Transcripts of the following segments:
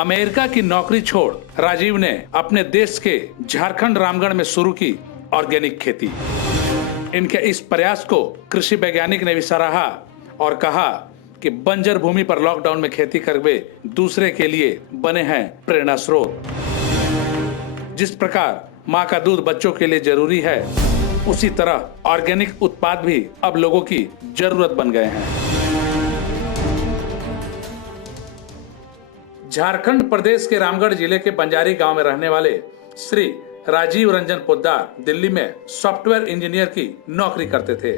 America की नौकरी छोड़ राजीव ने अपने देश के झारखंड रामगढ़ में शुरू की ऑर्गेनिक खेती। इनके इस प्रयास को कृषि वैज्ञानिक ने भी सराहा और कहा कि बंजर भूमि पर लॉकडाउन में खेती कर वे दूसरे के लिए बने हैं प्रेरणा स्रोत। जिस प्रकार माँ का दूध बच्चों के लिए जरूरी है, उसी तरह ऑर्गेनिक उत्पाद भी अब लोगों की जरूरत बन गए हैं। झारखंड प्रदेश के रामगढ़ जिले के बंजारी गांव में रहने वाले श्री राजीव रंजन पोद्दार दिल्ली में सॉफ्टवेयर इंजीनियर की नौकरी करते थे।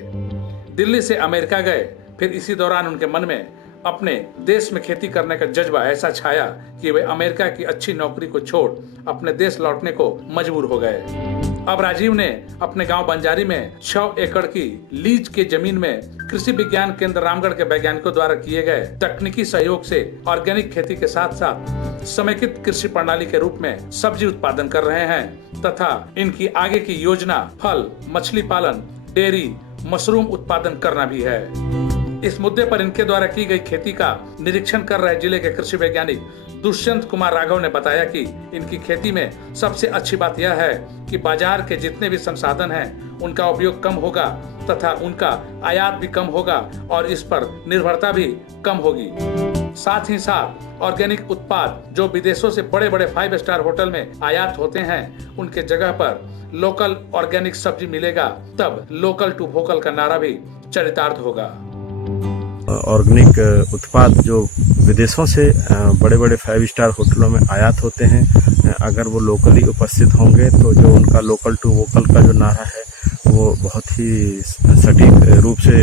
दिल्ली से अमेरिका गए, फिर इसी दौरान उनके मन में अपने देश में खेती करने का जज्बा ऐसा छाया कि वे अमेरिका की अच्छी नौकरी को छोड़ अपने देश लौटने को मजबूर हो गए। अब राजीव ने अपने गांव बंजारी में 6 एकड़ की लीज के जमीन में कृषि विज्ञान केंद्र रामगढ़ के वैज्ञानिकों द्वारा किए गए तकनीकी सहयोग से ऑर्गेनिक खेती के साथ साथ समेकित कृषि प्रणाली के रूप में सब्जी उत्पादन कर रहे हैं तथा इनकी आगे की योजना फल, मछली पालन, डेयरी, मशरूम उत्पादन करना भी है। इस मुद्दे पर इनके द्वारा की गई खेती का निरीक्षण कर रहे जिले के कृषि वैज्ञानिक दुष्यंत कुमार राघव ने बताया कि इनकी खेती में सबसे अच्छी बात यह है कि बाजार के जितने भी संसाधन हैं, उनका उपयोग कम होगा तथा उनका आयात भी कम होगा और इस पर निर्भरता भी कम होगी। साथ ही साथ ऑर्गेनिक उत्पाद जो विदेशों से बड़े बड़े 5 स्टार होटल में आयात होते हैं, उनके जगह पर लोकल ऑर्गेनिक सब्जी मिलेगा, तब लोकल टू वोकल का नारा भी चरितार्थ होगा। ऑर्गेनिक उत्पाद जो विदेशों से बड़े बड़े 5 स्टार होटलों में आयात होते हैं, अगर वो लोकली उपस्थित होंगे तो जो उनका लोकल टू वोकल का जो नारा है वो बहुत ही सटीक रूप से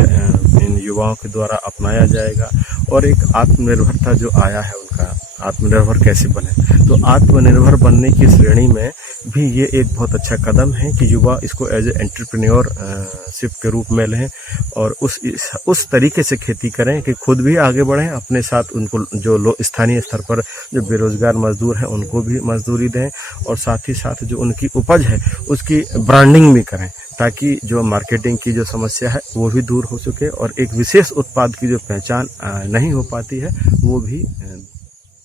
इन युवाओं के द्वारा अपनाया जाएगा और एक आत्मनिर्भरता जो आया है उनका आत्मनिर्भर कैसे बने, तो आत्मनिर्भर बनने की श्रेणी में भी ये एक बहुत अच्छा कदम है कि युवा इसको एज ए एंटरप्रेन्योरशिप के रूप में लें और उस तरीके से खेती करें कि खुद भी आगे बढ़ें, अपने साथ उनको जो स्थानीय स्तर पर जो बेरोजगार मजदूर हैं उनको भी मजदूरी दें और साथ ही साथ जो उनकी उपज है उसकी ब्रांडिंग भी करें ताकि जो मार्केटिंग की जो समस्या है वो भी दूर हो सके और एक विशेष उत्पाद की जो पहचान नहीं हो पाती है वो भी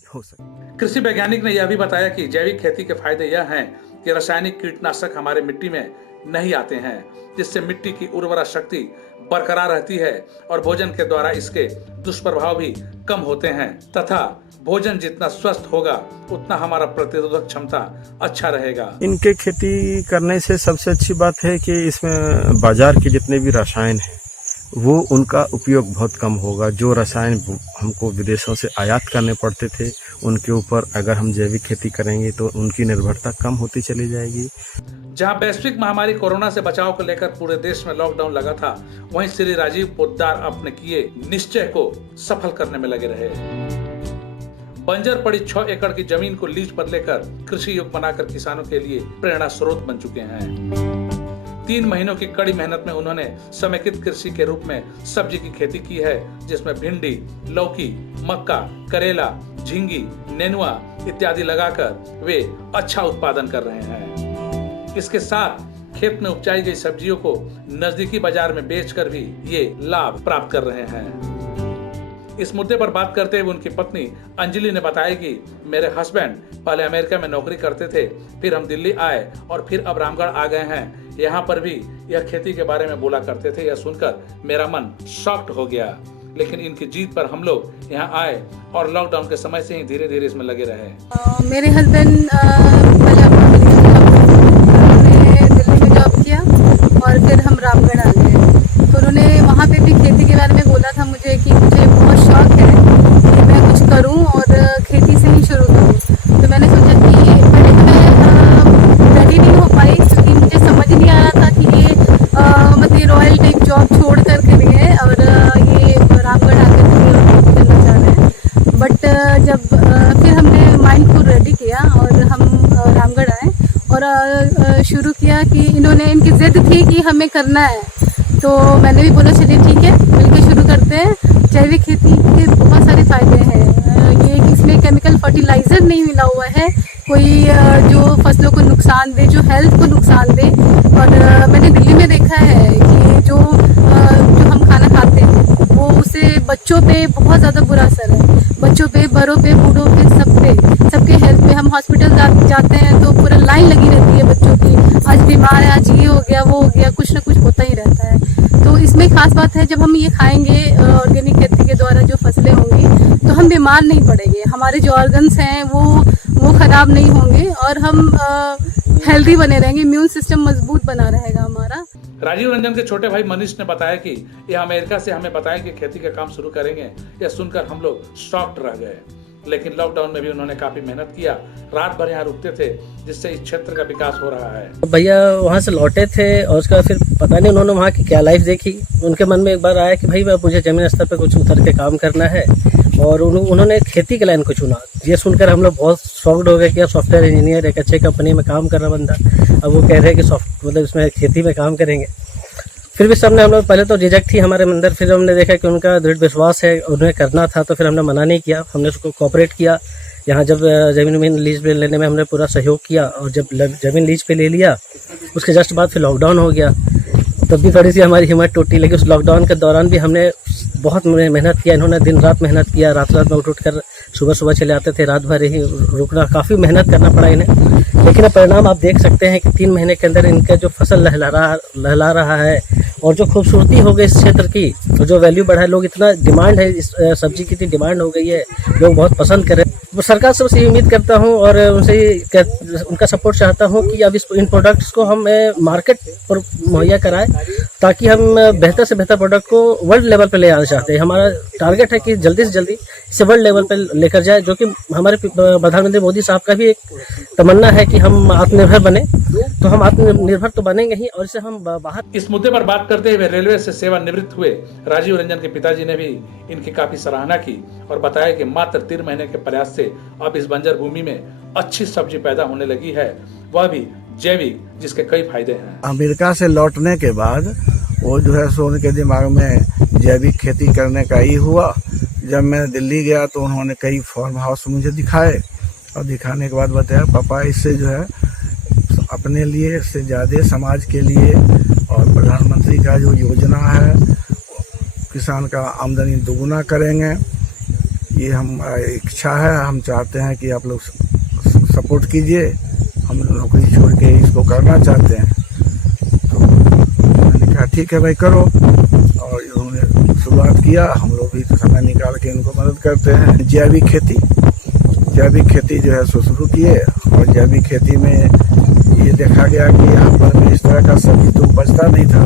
हो सके। कृषि वैज्ञानिक ने यह भी बताया कि जैविक खेती के फायदे यह हैं कि रासायनिक कीटनाशक हमारे मिट्टी में नहीं आते हैं, जिससे मिट्टी की उर्वरा शक्ति बरकरार रहती है और भोजन के द्वारा इसके दुष्प्रभाव भी कम होते हैं तथा भोजन जितना स्वस्थ होगा उतना हमारा प्रतिरोधक क्षमता अच्छा रहेगा। इनके खेती करने से सबसे अच्छी बात है कि इसमें बाजार के जितने भी रसायन हैं वो उनका उपयोग बहुत कम होगा। जो रसायन हमको विदेशों से आयात करने पड़ते थे उनके ऊपर अगर हम जैविक खेती करेंगे तो उनकी निर्भरता कम होती चली जाएगी। जहां वैश्विक महामारी कोरोना से बचाव को लेकर पूरे देश में लॉकडाउन लगा था, वहीं श्री राजीव पोद्दार अपने किए निश्चय को सफल करने में लगे रहे। बंजर पड़ी 6 एकड़ की जमीन को लीज पर लेकर कृषि योग्य बनाकर किसानों के लिए प्रेरणा स्रोत बन चुके हैं। 3 महीनों की कड़ी मेहनत में उन्होंने समेकित कृषि के रूप में सब्जी की खेती की है, जिसमें भिंडी, लौकी, मक्का, करेला, झींगी, नेनुआ इत्यादि लगाकर वे अच्छा उत्पादन कर रहे हैं। इसके साथ खेत में उपजाई गई सब्जियों को नजदीकी बाजार में बेचकर भी ये लाभ प्राप्त कर रहे हैं। इस मुद्दे पर बात करते हुए उनकी पत्नी अंजलि ने बताया कि मेरे हस्बैंड पहले अमेरिका में नौकरी करते थे, फिर हम दिल्ली आए और फिर अब रामगढ़ आ गए हैं। यहाँ पर भी यह खेती के बारे में बोला करते थे। यह सुनकर मेरा मन शॉक्ड हो गया, लेकिन इनकी जीत पर हम लोग यहाँ आए और लॉकडाउन के समय से ही धीरे धीरे इसमें लगे रहे। मेरे हस्बैंड दिल्ली में जॉब किया और फिर हम रामगढ़ आ गए, तो उन्होंने वहाँ पे भी खेती के बारे में बोला था मुझे कि मुझे बहुत शौक है कि मैं कुछ करूँ और खेती से ही शुरू करूँ। तो मैंने सोचा कि पहले तो मैं रेडी नहीं हो पाई क्योंकि मुझे समझ नहीं आ रहा था कि ये मतलब रॉयल टाइप जॉब छोड़ कर करिए और ये रामगढ़ आकर करना चाह रहे हैं। बट जब फिर हमने माइंड को रेडी किया और हम रामगढ़ आए और शुरू किया कि इनकी जिद थी कि हमें करना है, तो मैंने भी बोला चलिए ठीक है मिलकर शुरू करते हैं। जैविक खेती के बहुत सारे फायदे हैं, ये कि इसमें केमिकल फर्टिलाइज़र नहीं मिला हुआ है कोई जो फसलों को नुकसान दे, जो हेल्थ को नुकसान दे। और मैंने दिल्ली में देखा है कि जो हम खाना खाते हैं वो उससे बच्चों पे बहुत ज़्यादा बुरा असर है, बच्चों पे, बड़ों पे, बूढ़ों पे, सब पे। हम हॉस्पिटल जाते हैं तो पूरा लाइन लगी रहती है बच्चों की, आज बीमार है, आज ये हो गया वो हो गया, कुछ ना कुछ होता ही रहता है। तो इसमें खास बात है, जब हम ये खाएंगे ऑर्गेनिक खेती के द्वारा जो फसलें होंगी तो हम बीमार नहीं पड़ेंगे, हमारे जो ऑर्गन्स हैं वो खराब नहीं होंगे और हम हेल्दी बने रहेंगे, इम्यून सिस्टम मजबूत बना रहेगा हमारा। राजीव रंजन के छोटे भाई मनीष ने बताया कि यह अमेरिका से हमें बताया कि खेती का काम शुरू करेंगे। यह सुनकर हम लोग शॉक्ड रह गए, लेकिन लॉकडाउन में भी उन्होंने काफी मेहनत किया, रात भर यहाँ रुकते थे, जिससे इस क्षेत्र का विकास हो रहा है। भैया वहाँ से लौटे थे और उसका फिर पता नहीं उन्होंने वहाँ की क्या लाइफ देखी, उनके मन में एक बार आया कि भाई मुझे जमीन स्तर पे कुछ उतर के काम करना है और उन्होंने खेती के लाइन को चुना। ये सुनकर हम लोग बहुत शॉक्ड हो गए कि सॉफ्टवेयर इंजीनियर एक अच्छे कंपनी में काम कर रहा बंदा, अब वो कह रहे हैं कि मतलब इसमें खेती में काम करेंगे। फिर भी सबने हम लोग पहले तो रिजेक्ट थी हमारे अंदर, फिर हमने देखा कि उनका दृढ़ विश्वास है, उन्हें करना था, तो फिर हमने मना नहीं किया, हमने उसको कोऑपरेट किया। यहाँ जब ज़मीन लीज पे लेने में हमने पूरा सहयोग किया और जब ज़मीन लीज पे ले लिया उसके जस्ट बाद फिर लॉकडाउन हो गया, तब भी थोड़ी सी हमारी हिम्मत टूटी। लेकिन उस लॉकडाउन के दौरान भी हमने बहुत मेहनत किया, इन्होंने दिन रात मेहनत किया, रात में उठ कर सुबह चले आते थे, रात भर ही रुकना, काफ़ी मेहनत करना पड़ा इन्हें। लेकिन परिणाम आप देख सकते हैं कि 3 महीने के अंदर इनका जो फसल लहला रहा है और जो खूबसूरती हो गई इस क्षेत्र की, जो वैल्यू बढ़ा है, लोग इतना डिमांड है, इस सब्जी की इतनी डिमांड हो गई है, लोग बहुत पसंद करें। सरकार से बस ये उम्मीद करता हूँ और उनसे उनका सपोर्ट चाहता हूँ कि अब इन प्रोडक्ट्स को हम मार्केट पर मुहैया कराएं, ताकि हम बेहतर से बेहतर प्रोडक्ट को वर्ल्ड लेवल पे ले आना चाहते हैं। हमारा टारगेट है कि जल्दी से जल्दी इसे वर्ल्ड लेवल पे लेकर जाए, जो कि हमारे प्रधानमंत्री मोदी साहब का भी एक तमन्ना है कि हम आत्मनिर्भर बने। तो हम आत्मनिर्भर तो बनेंगे ही और इसे हम बाहर। इस मुद्दे पर बात करते हुए रेलवे से सेवानिवृत्त हुए राजीव रंजन के पिताजी ने भी इनकी काफी सराहना की और बताया कि मात्र 3 महीने के प्रयास से अब इस बंजर भूमि में अच्छी सब्जी पैदा होने लगी है, वह भी जैविक, जिसके कई फायदे हैं। अमेरिका से लौटने के बाद वो जो है सो उनके दिमाग में जैविक खेती करने का ही हुआ। जब मैं दिल्ली गया तो उन्होंने कई फार्म हाउस मुझे दिखाए और दिखाने के बाद बताया, पापा इससे जो है अपने लिए से ज़्यादा समाज के लिए और प्रधानमंत्री का जो योजना है किसान का आमदनी दोगुना करेंगे, ये हम इच्छा है, हम चाहते हैं कि आप लोग सपोर्ट कीजिए, हम नौकरी छोड़ के इसको करना चाहते हैं। तो मैंने कहा ठीक है भाई करो, और उन्होंने शुरुआत किया, हम लोग भी समय निकाल के इनको मदद करते हैं। जैविक खेती जो है शुरू किए और जैविक खेती में ये देखा गया कि यहाँ पर इस तरह का सब्जी तो बचता नहीं था,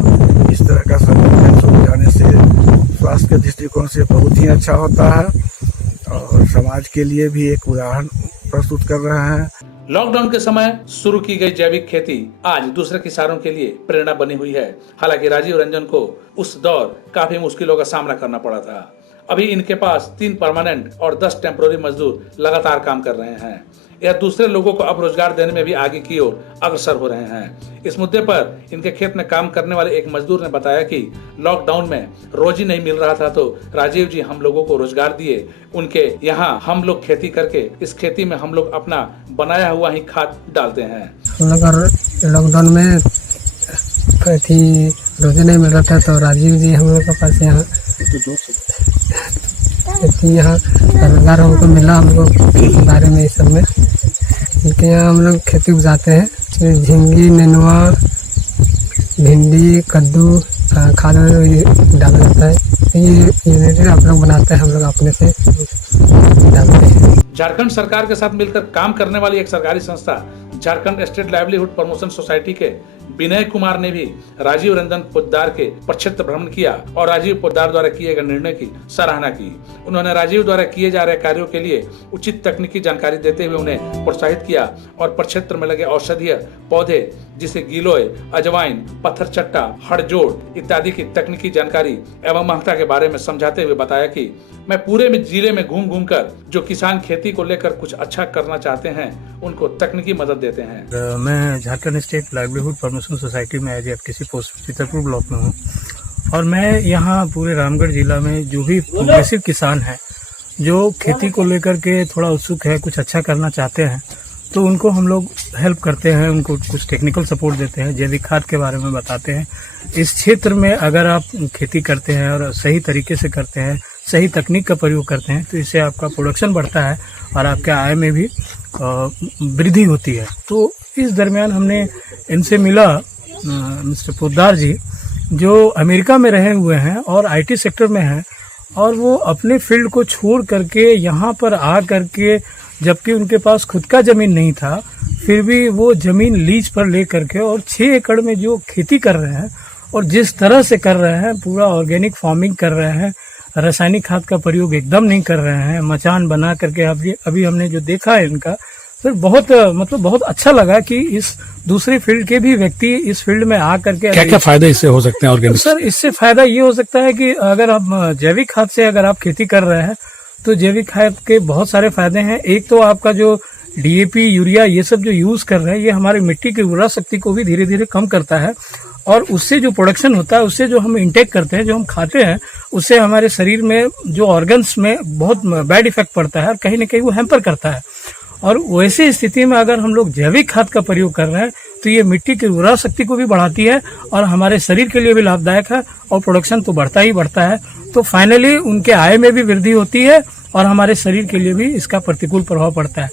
इस तरह का सब्जी शुरू जाने से स्वास्थ्य के दृष्टिकोण से बहुत ही अच्छा होता है और समाज के लिए भी एक उदाहरण प्रस्तुत कर रहे हैं। लॉकडाउन के समय शुरू की गई जैविक खेती आज दूसरे किसानों के लिए प्रेरणा बनी हुई है। हालांकि राजीव रंजन को उस दौर काफी मुश्किलों का सामना करना पड़ा था। अभी इनके पास 3 परमानेंट और 10 टेम्पोररी मजदूर लगातार काम कर रहे हैं। यह दूसरे लोगों को अब रोजगार देने में भी आगे की ओर अग्रसर हो रहे हैं। इस मुद्दे पर इनके खेत में काम करने वाले एक मजदूर ने बताया कि लॉकडाउन में रोजी नहीं मिल रहा था, तो राजीव जी हम लोगों को रोजगार दिए। उनके यहाँ हम लोग खेती करके इस खेती में हम लोग अपना बनाया हुआ ही खाद डालते हैं। हम लोग लॉकडाउन में रोजी नहीं मिल रहा था, तो राजीव जी हम लोग के पास यहाँ रोजगार हमको मिला, हमको बारे में इस सब में। इनके यहाँ हम लोग खेती उपजाते हैं, झींगी, नेनुआ, भिंडी, कद्दू, खाद डाला जाता है। ये यूनिट आप लोग बनाते हैं, हम लोग अपने से डालते हैं। झारखंड सरकार के साथ मिलकर काम करने वाली एक सरकारी संस्था Jharkhand state livelihood promotion society के विनय कुमार ने भी राजीव रंजन पोद्दार के प्रक्षेत्र भ्रमण किया और राजीव पोद्दार द्वारा किए गए निर्णय की सराहना की। उन्होंने राजीव द्वारा किए जा रहे कार्यों के लिए उचित तकनीकी जानकारी देते हुए उन्हें प्रोत्साहित किया और प्रक्षेत्र में लगे औषधीय पौधे जिसे गिलोय, अजवाइन, पत्थर चट्टा, हड़जोड़ इत्यादि की तकनीकी जानकारी एवं महत्ता के बारे में समझाते हुए बताया कि मैं पूरे जिले में घूम घूम कर जो किसान खेती को लेकर कुछ अच्छा करना चाहते हैं उनको तकनीकी मदद देते हैं। मैं Jharkhand state livelihood promotion society में as FTC post Chitarpur block में हूँ और मैं यहाँ पूरे रामगढ़ जिला में जो भी प्रोग्रेसिव किसान हैं जो खेती को लेकर के थोड़ा उत्सुक है, कुछ अच्छा करना चाहते हैं, तो उनको हम लोग हेल्प करते हैं, उनको कुछ टेक्निकल सपोर्ट देते हैं, जैविक खाद के बारे में बताते हैं। इस क्षेत्र में अगर आप खेती करते हैं और सही तरीके से करते हैं, सही तकनीक का प्रयोग करते हैं, तो इससे आपका प्रोडक्शन बढ़ता है और आपके आय में भी वृद्धि होती है। तो इस दरमियान हमने इनसे मिला मिस्टर पोद्दार जी, जो अमेरिका में रहे हुए हैं और आईटी सेक्टर में हैं, और वो अपने फील्ड को छोड़ करके यहाँ पर आ करके, जबकि उनके पास खुद का ज़मीन नहीं था, फिर भी वो ज़मीन लीज पर ले करके और 6 एकड़ में जो खेती कर रहे हैं और जिस तरह से कर रहे हैं, पूरा ऑर्गेनिक फार्मिंग कर रहे हैं, रासायनिक खाद का प्रयोग एकदम नहीं कर रहे हैं, मचान बना करके अभी हमने जो देखा है इनका, फिर बहुत अच्छा लगा कि इस दूसरी फील्ड के भी व्यक्ति इस फील्ड में आ करके क्या क्या फायदे इससे हो सकते हैं ऑर्गेनिक? सर, इससे फायदा ये हो सकता है कि अगर आप जैविक खाद से अगर आप खेती कर रहे हैं तो जैविक खाद के बहुत सारे फायदे हैं। एक तो आपका जो डीएपी, यूरिया, ये सब जो यूज कर रहे हैं, ये हमारी मिट्टी की उर्वरा शक्ति को भी धीरे धीरे कम करता है, और उससे जो प्रोडक्शन होता है, उससे जो हम इंटेक करते हैं, जो हम खाते हैं, उससे हमारे शरीर में जो ऑर्गन्स में बहुत बैड इफेक्ट पड़ता है और कहीं ना कहीं वो हैम्पर करता है। और वैसी स्थिति में अगर हम लोग जैविक खाद का प्रयोग कर रहे हैं तो ये मिट्टी की उर्वरा शक्ति को भी बढ़ाती है और हमारे शरीर के लिए भी लाभदायक है, और प्रोडक्शन तो बढ़ता ही बढ़ता है। तो फाइनली उनके आय में भी वृद्धि होती है और हमारे शरीर के लिए भी इसका प्रतिकूल प्रभाव पड़ता है।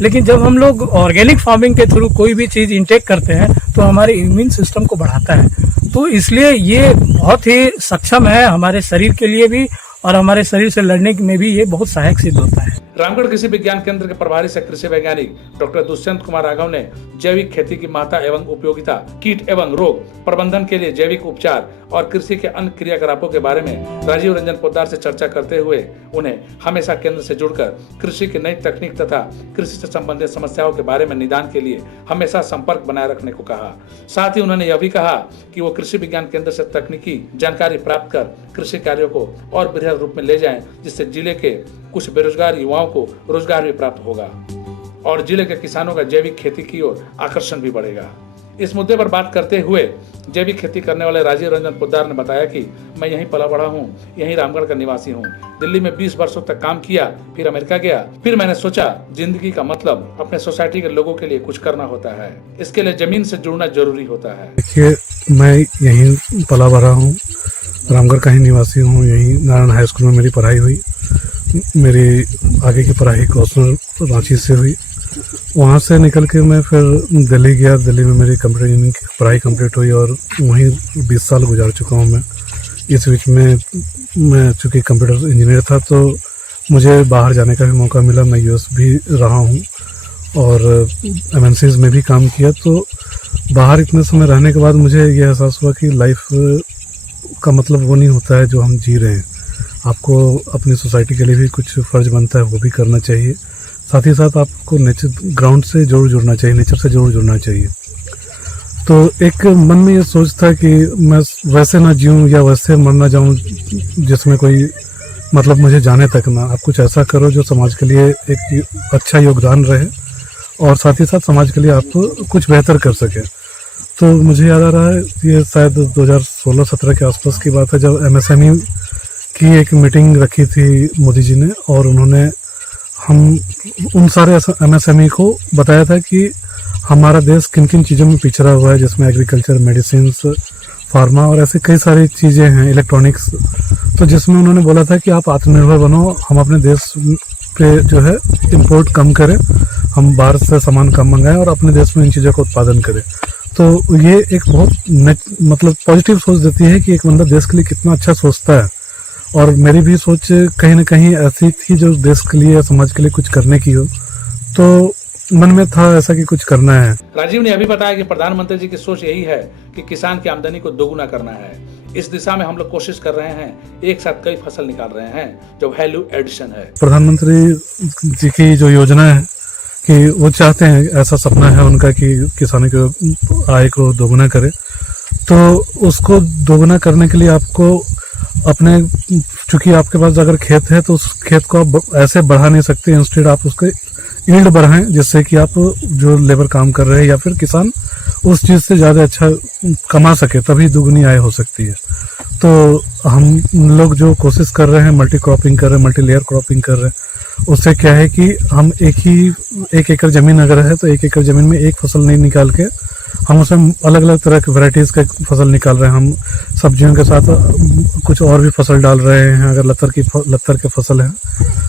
लेकिन जब हम लोग ऑर्गेनिक फार्मिंग के थ्रू कोई भी चीज़ इंटेक करते हैं तो हमारे इम्यून सिस्टम को बढ़ाता है, तो इसलिए ये बहुत ही सक्षम है हमारे शरीर के लिए भी, और हमारे शरीर से लड़ने में भी ये बहुत सहायक सिद्ध होता है। रामगढ़ कृषि विज्ञान केंद्र के प्रभारी सह कृषि वैज्ञानिक डॉक्टर दुष्यंत कुमार राघव ने जैविक खेती की महत्ता एवं उपयोगिता, कीट एवं रोग प्रबंधन के लिए जैविक उपचार और कृषि के अन्य क्रियाकलापों के बारे में राजीव रंजन पोद्दार से चर्चा करते हुए उन्हें हमेशा केंद्र से जुड़कर कृषि की नई तकनीक तथा कृषि से संबंधित समस्याओं के बारे में निदान के लिए हमेशा संपर्क बनाए रखने को कहा। साथ ही उन्होंने यह भी कहा कि वो कृषि विज्ञान केंद्र से तकनीकी जानकारी प्राप्त कर कृषि कार्यों को और बृहद रूप में ले जाएं, जिससे जिले के कुछ बेरोजगार युवाओं को रोजगार भी प्राप्त होगा और जिले के किसानों का जैविक खेती की ओर आकर्षण भी बढ़ेगा। इस मुद्दे पर बात करते हुए जैविक खेती करने वाले राजीव रंजन पोद्दार ने बताया कि मैं यहीं पला बढ़ा हूँ, यहीं रामगढ़ का निवासी हूँ। दिल्ली में 20 वर्षों तक काम किया, फिर अमेरिका गया। फिर मैंने सोचा जिंदगी का मतलब अपने सोसाइटी के लोगों के लिए कुछ करना होता है, इसके लिए जमीन से जुड़ना जरूरी होता है। देखिए, मैं यहीं पला बढ़ा हूँ, रामगढ़ का ही निवासी हूँ। यहीं नारायण हाई स्कूल में मेरी पढ़ाई हुई। मेरी आगे की पढ़ाई कौशल रांची से हुई। वहाँ से निकल के मैं फिर दिल्ली गया। दिल्ली में मेरी कंप्यूटर इंजीनियरिंग की पढ़ाई कंप्लीट हुई और वहीं 20 साल गुजार चुका हूँ मैं। इस बीच में मैं चूँकि कंप्यूटर इंजीनियर था तो मुझे बाहर जाने का भी मौका मिला। मैं यूएस भी रहा हूँ और एमएनसीज में भी काम किया। तो बाहर इतने समय रहने के बाद मुझे यह एहसास हुआ कि लाइफ का मतलब वो नहीं होता है जो हम जी रहे हैं। आपको अपनी सोसाइटी के लिए भी कुछ फ़र्ज बनता है, वो भी करना चाहिए। साथ ही साथ आपको नेचर, ग्राउंड से जरूर जुड़ना चाहिए, नेचर से जरूर जुड़ना चाहिए। तो एक मन में ये सोच था कि मैं वैसे ना जीऊँ या वैसे मर ना जाऊँ जिसमें कोई मतलब मुझे जाने तक ना। आप कुछ ऐसा करो जो समाज के लिए एक अच्छा योगदान रहे और साथ ही साथ समाज के लिए आप कुछ बेहतर कर सके। तो मुझे याद आ रहा है, ये शायद 2016-17 के आसपास की बात है, जब एमएसएमई की एक मीटिंग रखी थी मोदी जी ने, और उन्होंने हम उन सारे एमएसएमई को बताया था कि हमारा देश किन किन चीज़ों में पिछड़ा हुआ है, जिसमें एग्रीकल्चर, मेडिसिन, फार्मा और ऐसे कई सारी चीज़ें हैं, इलेक्ट्रॉनिक्स। तो जिसमें उन्होंने बोला था कि आप आत्मनिर्भर बनो, हम अपने देश पे जो है इंपोर्ट कम करें, हम बाहर से सामान कम मंगाएं और अपने देश में इन चीज़ों का उत्पादन करें। तो ये एक बहुत मतलब पॉजिटिव सोच देती है कि एक बंदा देश के लिए कितना अच्छा सोचता है। और मेरी भी सोच कहीं ना कहीं ऐसी थी जो देश के लिए, समाज के लिए कुछ करने की हो। तो मन में था ऐसा कि कुछ करना है। राजीव ने अभी बताया कि प्रधानमंत्री जी की सोच यही है कि किसान की आमदनी को दोगुना करना है। इस दिशा में हम लोग कोशिश कर रहे हैं, एक साथ कई फसल निकाल रहे हैं जो वैल्यू एडिशन है। प्रधानमंत्री जी की जो योजना है कि वो चाहते हैं, ऐसा सपना है उनका कि किसानों की आय को दोगुना करे। तो उसको दोगुना करने के लिए आपको अपने, चूंकि आपके पास अगर खेत है तो उस खेत को आप ऐसे बढ़ा नहीं सकते, इंस्टेड आप उसके यील्ड बढ़ाएं, जिससे कि आप जो लेबर काम कर रहे हैं या फिर किसान उस चीज़ से ज़्यादा अच्छा कमा सके, तभी दुगनी आय हो सकती है। तो हम लोग जो कोशिश कर रहे हैं मल्टी क्रॉपिंग कर रहे हैं, मल्टी लेयर क्रॉपिंग कर रहे हैं, उससे क्या है कि हम एक एकड़ ज़मीन अगर है तो एक एकड़ ज़मीन में एक फसल नहीं निकाल के हम उसमें अलग अलग तरह के वैरायटीज़ का फसल निकाल रहे हैं। हम सब्जियों के साथ कुछ और भी फसल डाल रहे हैं। अगर लत्तर के फसल है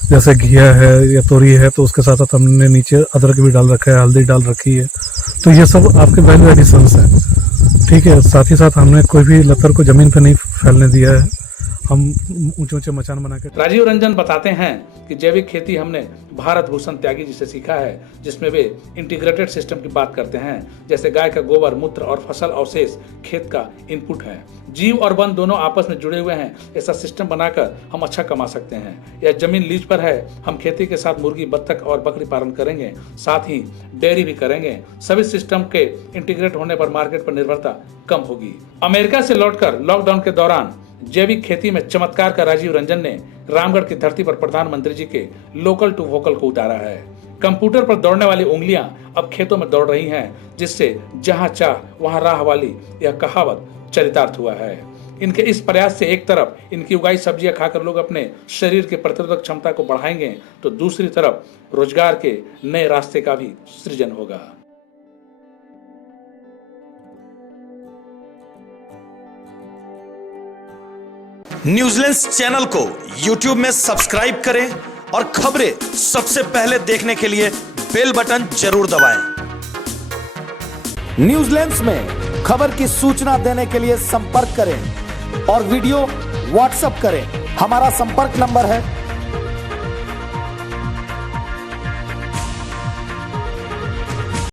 जैसे घिया है या तोरी है तो उसके साथ साथ हमने नीचे अदरक भी डाल रखा है, हल्दी डाल रखी है। तो ये सब आपके वैल्यू एडिशंस हैं, ठीक है। साथ ही साथ हमने कोई भी लत्तर को ज़मीन पर नहीं फैलने दिया है। हम ऊंचे ऊंचे मचान बना के। राजीव रंजन बताते हैं कि जैविक खेती हमने भारत भूषण त्यागी जी से सीखा है, जिसमें वे इंटीग्रेटेड सिस्टम की बात करते हैं, जैसे गाय का गोबर, मूत्र और फसल अवशेष खेत का इनपुट है। जीव और वन दोनों आपस में जुड़े हुए हैं। ऐसा सिस्टम बनाकर हम अच्छा कमा सकते हैं। यह जमीन लीज पर है। हम खेती के साथ मुर्गी, बत्तख और बकरी पालन करेंगे, साथ ही डेयरी भी करेंगे। सभी सिस्टम के इंटीग्रेट होने पर मार्केट पर निर्भरता कम होगी। अमेरिका से लौटकर लॉकडाउन के दौरान जैविक खेती में चमत्कार का राजीव रंजन ने रामगढ़ की धरती पर प्रधानमंत्री जी के लोकल टू वोकल को उतारा है। कंप्यूटर पर दौड़ने वाली उंगलियां अब खेतों में दौड़ रही हैं, जिससे जहां चाह वहां राह वाली यह कहावत चरितार्थ हुआ है। इनके इस प्रयास से एक तरफ इनकी उगाई सब्जियां खाकर लोग अपने शरीर की प्रतिरोधक क्षमता को बढ़ाएंगे, तो दूसरी तरफ रोजगार के नए रास्ते का भी सृजन होगा। न्यूजीलैंड चैनल को YouTube में सब्सक्राइब करें और खबरें सबसे पहले देखने के लिए बेल बटन जरूर दबाएं। न्यूजीलैंड में खबर की सूचना देने के लिए संपर्क करें और वीडियो व्हाट्सएप करें। हमारा संपर्क नंबर है